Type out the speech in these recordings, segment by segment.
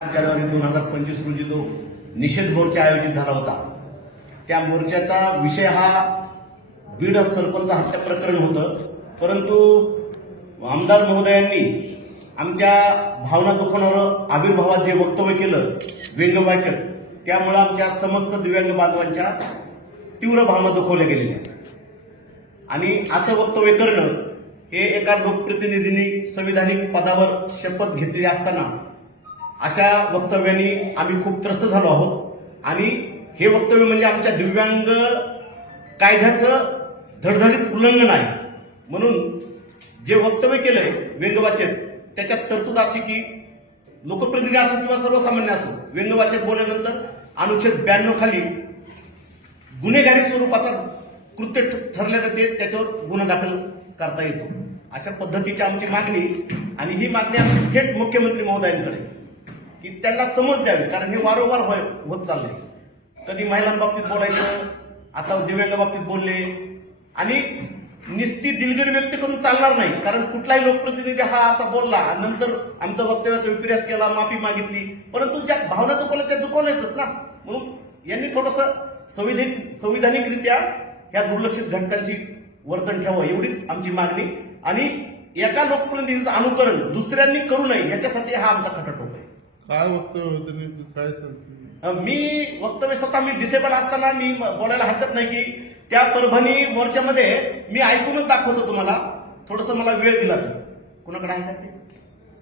जानेवारी दोन हजार पंचवीस रोजी जो निषेध मोर्चा आयोजित झाला होता त्या मोर्चाचा विषय हा बीड सरपंच हत्या प्रकरण होतं. परंतु आमदार महोदयांनी आमच्या भावना दुखवणारं आविर्भावात जे वक्तव्य केलं व्यंगवाचक त्यामुळं आमच्या समस्त दिव्यांग बांधवांच्या तीव्र भावना दुखवल्या गेलेल्या आणि असं वक्तव्य करणं हे एका लोकप्रतिनिधींनी संविधानिक पदावर शपथ घेतली असताना अशा वक्तव्याने आम्ही खूप त्रस्त झालो आहोत. आणि हे वक्तव्य म्हणजे आमच्या दिव्यांग कायद्याचं धडधडीत उल्लंघन आहे. म्हणून जे वक्तव्य केलंय व्यंगवाचेत त्याच्यात तरतूद अशी की लोकप्रतिनिधी असो किंवा सर्वसामान्य असो व्यंगवाचेत बोलल्यानंतर अनुच्छेद ब्याण्णव खाली गुन्हेगारी स्वरूपाचा कृत्य ठ- ठरल्यानं ते त्याच्यावर गुन्हा दाखल करता येतो. अशा पद्धतीची आमची मागणी आणि ही मागणी आमची थेट मुख्यमंत्री महोदयांकडे की त्यांना समज द्यावी कारण हे वारंवार होय होत चाललंय. कधी महिलांबाबतीत बोलायचं आता दिव्यांग बाबतीत बोलले. आणि निस्ती दिलगिरी व्यक्त करून चालणार नाही कारण कुठलाही लोकप्रतिनिधी हा असा बोलला नंतर आमचा वक्तव्याचा विपर्यास केला माफी मागितली परंतु ज्या भावना दुखवल्या त्या दुखवल्या येतात ना म्हणून यांनी थोडस संविधानिक संविधानिकरित्या या दुर्लक्षित घटकांशी वर्तन ठेवावं एवढीच आमची मागणी. आणि एका लोकप्रतिनिधीचं अनुकरण दुसऱ्यांनी करू नये याच्यासाठी हा आमचा खटाटोप आहे. काय वक्तव्य होतं नेमकं? काय सांगते मी वक्तव्य स्वतः मी डिसेबल असताना मी बोलायला हरकत नाही की त्या परभणी मोर्चामध्ये मी ऐकूनच दाखवतो तुम्हाला. थोडस मला वेळ दिला तर कुणाकडे आहे का ते?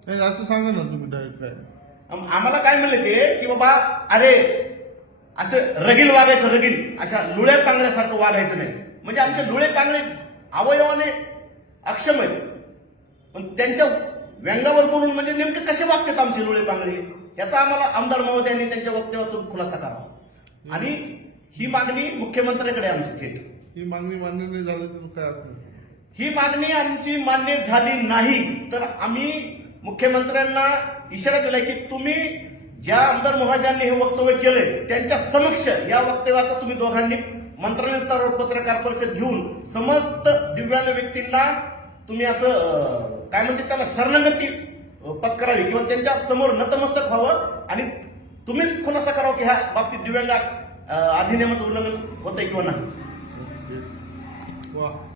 नाही असं सांगा ना तुम्ही डायरेक्ट काय. आम- आम्हाला काय म्हणले ते की बाबा अरे असं रगील वागायचं रगील. अशा लुळ्या पांगण्यासारखं वागायचं नाही. म्हणजे आमचे लुळे पांगणे अवयवाने अक्षम आहेत. पण त्यांच्या व्यंगावर बोलून म्हणजे नेमके कसे वागतात आमचे लुळे पांगणे याचा आम्हाला आमदार महोदयांनी त्यांच्या वक्तव्यातून खुलासा करावा. आणि ही मागणी मुख्यमंत्र्यांकडे आमची थेट. ही मागणी मान्य नाही झाली तर काय ही मागणी आमची मान्य झाली नाही तर आम्ही मुख्यमंत्र्यांना इशारा दिलाय की तुम्ही ज्या आमदार महोदयांनी हे वक्तव्य केलंय त्यांच्या समक्ष या वक्तव्याचा तुम्ही दोघांनी मंत्रालय स्तरावर पत्रकार परिषद घेऊन समस्त दिव्यांग व्यक्तींना तुम्ही असं काय म्हणते त्याला शरणागती पत्करावी किंवा त्यांच्यासमोर नतमस्तक व्हावं आणि तुम्हीच खुलासा करावं की ह्या बाबतीत दिव्यांग अधिनियमाचं उल्लंघन होतंय किंवा नाही.